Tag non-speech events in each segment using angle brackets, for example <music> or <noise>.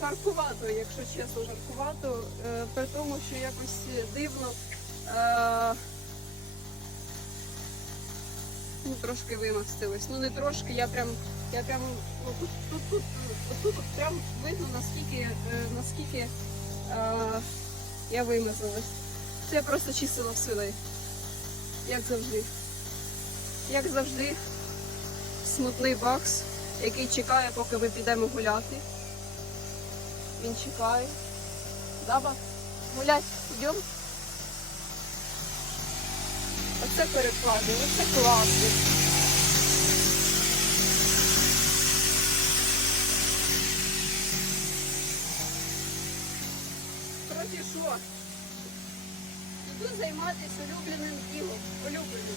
жаркувато, якщо чесно, жаркувато, е, при тому, що якось дивно. Е, ну, трошки вимастилась. Ну не трошки, я прям, я прям ну, тут, тут, тут, тут, тут прям видно наскільки, е, наскільки е, я вимазалась. Це просто чистила силою. Як завжди. Як завжди, смутний бакс, який чекає, поки ми підемо гуляти. Він чекає. Даба, гулять, йдемо. Оце переклади, оце класно. Коротше, що? Іду займатися улюбленим ділом. Улюбленим.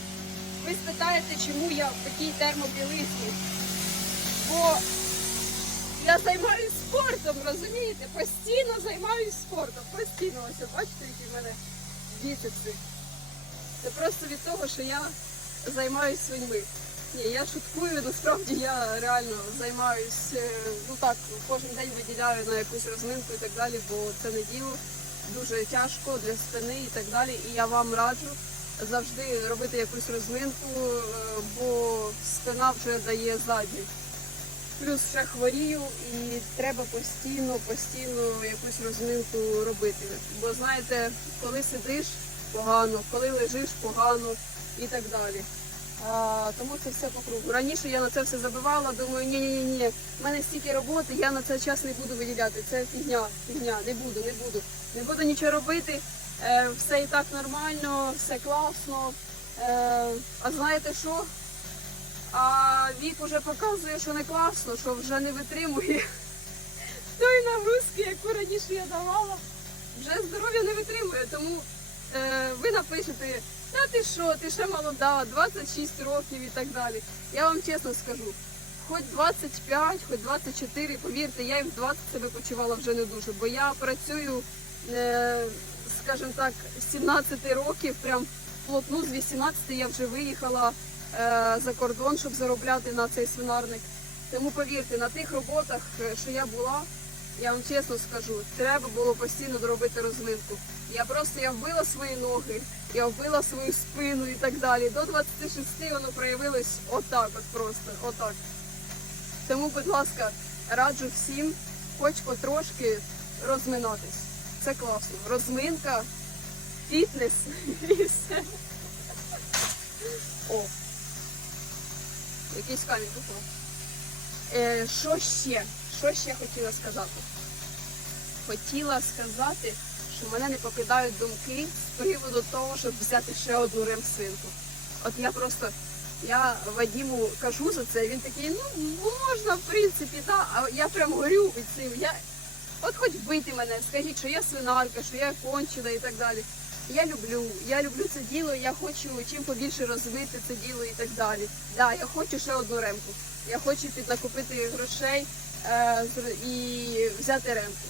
Ви спитаєте, чому я в такій термобілизні? Бо я займаюся спортом, розумієте? Постійно займаюся спортом. Постійно. Ось бачите, які в мене біцепси. Це просто від того, що я займаюся свиньми. Ні, я шуткую, насправді я реально займаюсь, е, ну так, кожен день виділяю на якусь розминку і так далі, бо це не діло дуже тяжко для спини і так далі. І я вам раджу завжди робити якусь розминку, е, бо спина вже дає задню. Плюс ще хворію і треба постійно, постійно якусь розминку робити. Бо знаєте, коли сидиш погано, коли лежиш погано і так далі. А, тому це все по кругу. Раніше я на це все забивала, думаю, ні, ні, ні, в мене стільки роботи, я на це час не буду виділяти. Це фігня, фігня, не буду, не буду. Не буду нічого робити, е, все і так нормально, все класно. Е, а знаєте що? А вік уже показує, що не класно, що вже не витримує <laughs> тої нагрузки, яку раніше я давала. Вже здоров'я не витримує, тому е, ви напишете, та ти що, ти ще молода, 26 років і так далі. Я вам чесно скажу, хоч 25, хоч 24, повірте, я і в 20 себе почувала вже не дуже, бо я працюю, е, скажімо так, з 17 років, прям плотну з 18 я вже виїхала за кордон, щоб заробляти на цей свинарник. Тому повірте, на тих роботах, е, що я була, я вам чесно скажу, треба було постійно доробити розминку. Я просто я вбила свої ноги, я вбила свою спину і так далі. До 26 воно проявилось отак, от просто, отак. Тому, будь ласка, раджу всім, хоч потрошки розминатись. Це класно. Розминка, фітнес <laughs> і все. О, якийсь камінь упав. Е, що ще? Що ще хотіла сказати? Хотіла сказати, що мене не покидають думки з приводу того, щоб взяти ще одну ремсвинку. От я просто, я Вадіму кажу за це, він такий, ну можна, в принципі, да. А я прям горю від цим. Я, от хоч бити мене, скажіть, що я свинарка, що я кончена і так далі. Я люблю, я люблю це діло, я хочу чим побільше розвити це діло і так далі. Да, я хочу ще одну ремку. Я хочу піднакупити грошей е, і взяти ремку.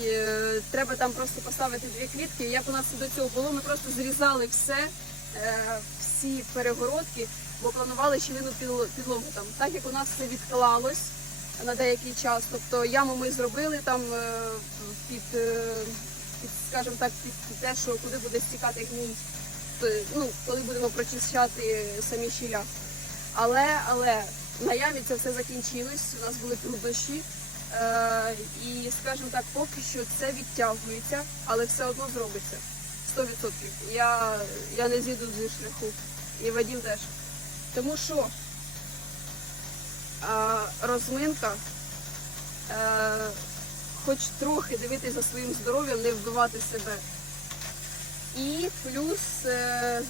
І е, треба там просто поставити дві клітки. Як у нас до цього було, ми просто зрізали все, е, всі перегородки, бо планували щілину підло- підлогу там. Так як у нас все відклалось на деякий час, тобто яму ми зробили там е, під, е, під скажімо так, під те, що куди буде стікати гній, ну, коли будемо прочищати самі щіля. Але, але на ямі це все закінчилось, у нас були труднощі. Е, і, скажімо так, поки що це відтягується, але все одно зробиться. 100%. Я, я не зійду зі шляху. І Вадим теж. Тому що е, розминка, е, хоч трохи дивитися за своїм здоров'ям, не вбивати себе. І плюс, е,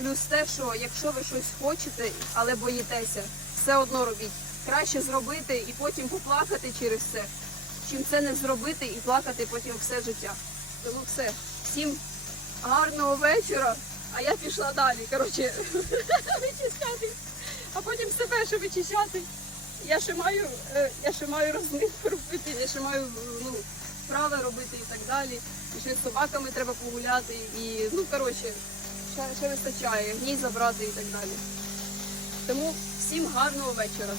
плюс те, що якщо ви щось хочете, але боїтеся, все одно робіть. Краще зробити і потім поплакати через це, чим це не зробити і плакати потім все життя. Тому все. Всім гарного вечора, а я пішла далі. Коротше, <laughs> вичищати, а потім себе ще вичищати. Я ще маю, е, я ще маю розминку <laughs> робити, я ще маю ну, справи робити і так далі. І ще з собаками треба погуляти. І, ну, коротше, ще, ще вистачає, гній забрати і так далі. Тому всім гарного вечора.